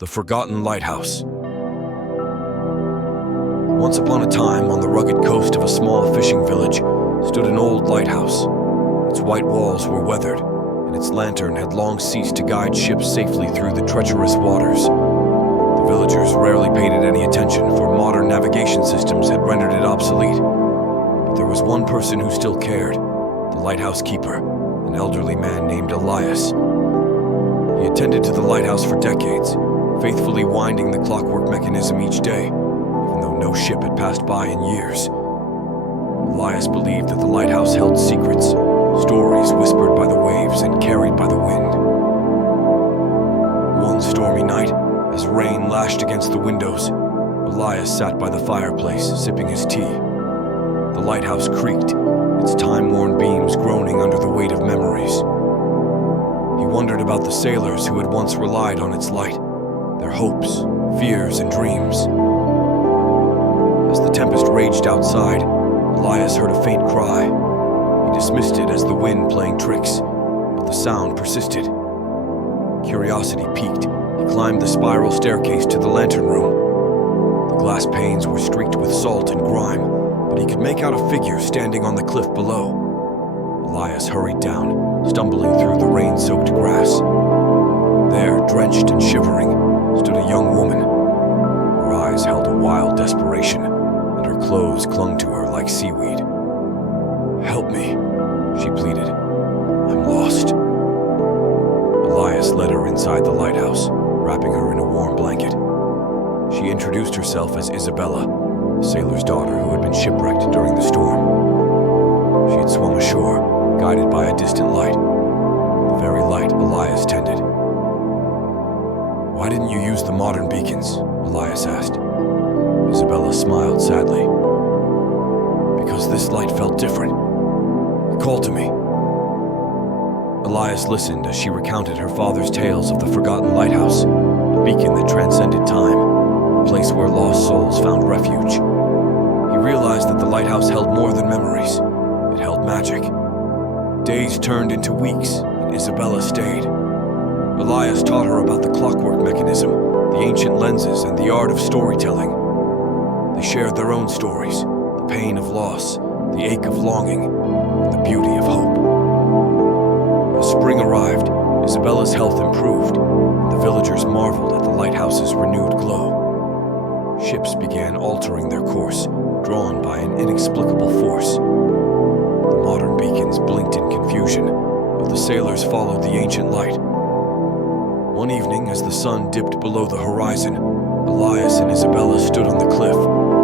The Forgotten Lighthouse. Once upon a time, on the rugged coast of a small fishing village, stood an old lighthouse. Its white walls were weathered, and its lantern had long ceased to guide ships safely through the treacherous waters. The villagers rarely paid it any attention, for modern navigation systems had rendered it obsolete. But there was one person who still cared, the lighthouse keeper, an elderly man named Elias. He attended to the lighthouse for decades, faithfully winding the clockwork mechanism each day, even though no ship had passed by in years. Elias believed that the lighthouse held secrets, stories whispered by the waves and carried by the wind. One stormy night, as rain lashed against the windows, Elias sat by the fireplace, sipping his tea. The lighthouse creaked, its time-worn beams groaning under the weight of memories. He wondered about the sailors who had once relied on its light, their hopes, fears, and dreams. As the tempest raged outside, Elias heard a faint cry. He dismissed it as the wind playing tricks, but the sound persisted. Curiosity piqued. He climbed the spiral staircase to the lantern room. The glass panes were streaked with salt and grime, but he could make out a figure standing on the cliff below. Elias hurried down, stumbling through the rain-soaked grass. There, drenched and shivering, stood a young woman. Her eyes held a wild desperation, and her clothes clung to her like seaweed. "Help me," she pleaded. "I'm lost." Elias led her inside the lighthouse, wrapping her in a warm blanket. She introduced herself as Isabella, the sailor's daughter who had been shipwrecked during the storm. She had swum ashore, guided by a distant light, the very light Elias tended. "Why didn't you use the modern beacons?" Elias asked. Isabella smiled sadly. "Because this light felt different. It called to me." Elias listened as she recounted her father's tales of the Forgotten Lighthouse, a beacon that transcended time, a place where lost souls found refuge. He realized that the lighthouse held more than memories. It held magic. Days turned into weeks, and Isabella stayed. Elias taught her about the clockwork mechanism, the ancient lenses, and the art of storytelling. They shared their own stories, the pain of loss, the ache of longing, and the beauty of hope. As spring arrived, Isabella's health improved, and the villagers marveled at the lighthouse's renewed glow. Ships began altering their course, drawn by an inexplicable force. The modern beacons blinked in confusion, but the sailors followed the ancient light. One evening, as the sun dipped below the horizon, Elias and Isabella stood on the cliff,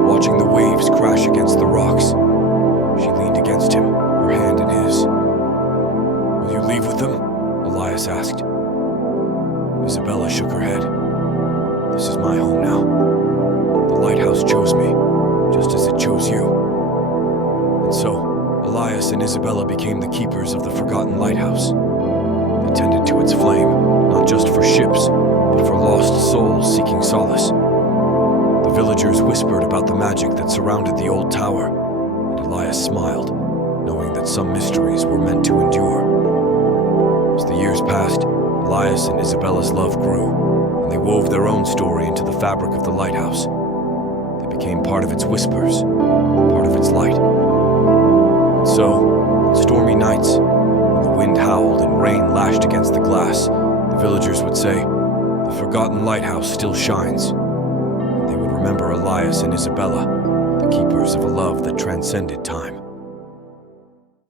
watching the waves crash against the rocks. She leaned against him, her hand in his. "Will you leave with them?" Elias asked. Isabella shook her head. "This is my home now. The lighthouse chose me, just as it chose you." And so, Elias and Isabella became the keepers of the Forgotten Lighthouse. They tended to its flame, not just for ships, but for lost souls seeking solace. The villagers whispered about the magic that surrounded the old tower, and Elias smiled, knowing that some mysteries were meant to endure. As the years passed, Elias and Isabella's love grew, and they wove their own story into the fabric of the lighthouse. They became part of its whispers, part of its light. And so, on stormy nights, when the wind howled and rain lashed against the glass, the villagers would say, "The Forgotten Lighthouse still shines." And they would remember Elias and Isabella, the keepers of a love that transcended time.